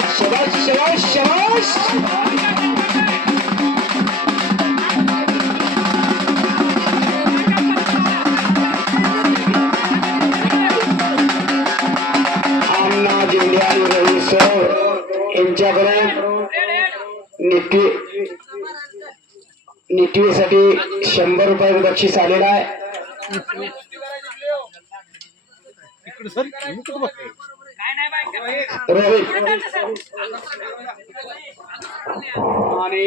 शाबाश शाबाश शाबाश आमना जिल्ह्या रवी सर यांच्याकडे निटवीसाठी 100 रुपये बक्षीस आलेला आहे. रोहित आणि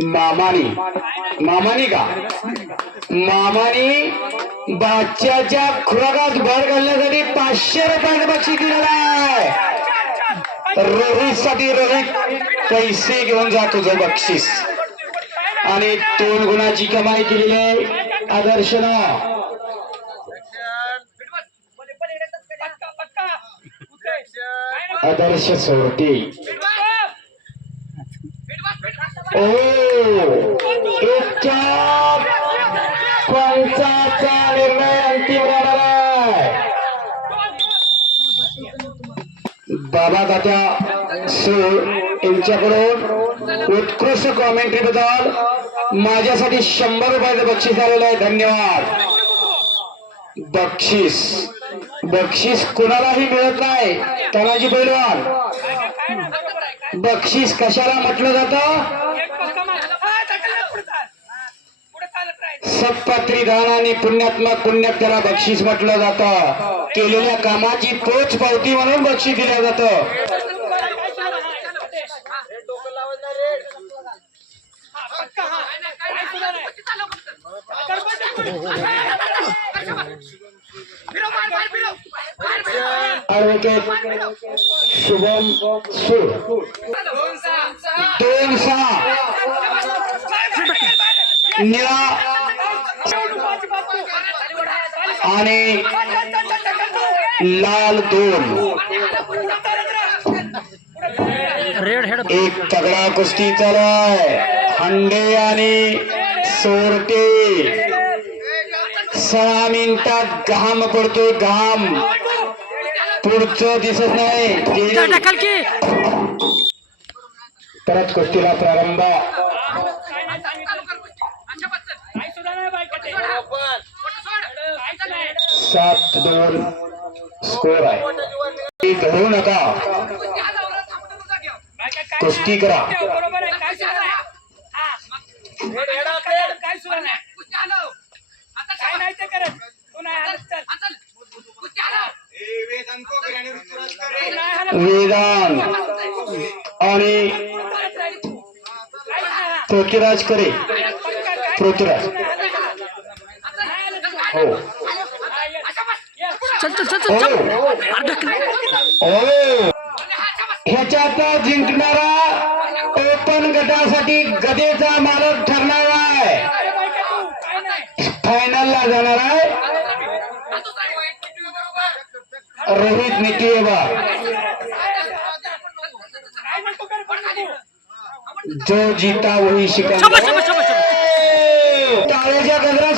मामानी बादशाच्या खुराकात भर घालण्यासाठी 500 रुपये बक्षीस दिलेला आहे. रोहित साठी रोहित पैसे घेऊन जा तुझं बक्षीस. आणि 2 गुणाची कमाई केलेली आहे आदर्शनं. आदर्श सोडते. ओ पंचाचा निर्णय अंतिम झालेला आहे. बाबा दादा सर यांच्याकडून उत्कृष्ट कॉमेंट्री बद्दल माझ्यासाठी 100 रुपयाचं बक्षीस आलेलं आहे. धन्यवाद. बक्षीस कुणालाही मिळत नाही. तानाजी पैलवान, बक्षीस कशाला म्हटलं जातं? सत्पात्री दान आणि पुण्यात्मक पुण्यात त्याला बक्षीस म्हटलं जातं. केलेल्या कामाची पोच पावती म्हणून बक्षीस दिलं जातं. शुभम सूर 2-6 निळा आणि लाल 2. एक तगडा कुस्ती चालू आहे. हंडे आणि सोरटे. 6 मिनिटात घाम पडतोय. घाम पुढचं दिसत नाही. परत कुस्तीला प्रारंभ. 7-2 स्कोर आहे. घडू नका, कुस्ती करा. वेदांत आणि पृथ्वीराज करे. पृथ्वीराज हो ह्याच्यात जिंकणारा ओपन गटासाठी गदेचा मालक ठरणार आहे. फायनलला जाणार आहे रोहित निटियेवा. जो जीता वही शिकंजा. टाळ्याच्या गजरात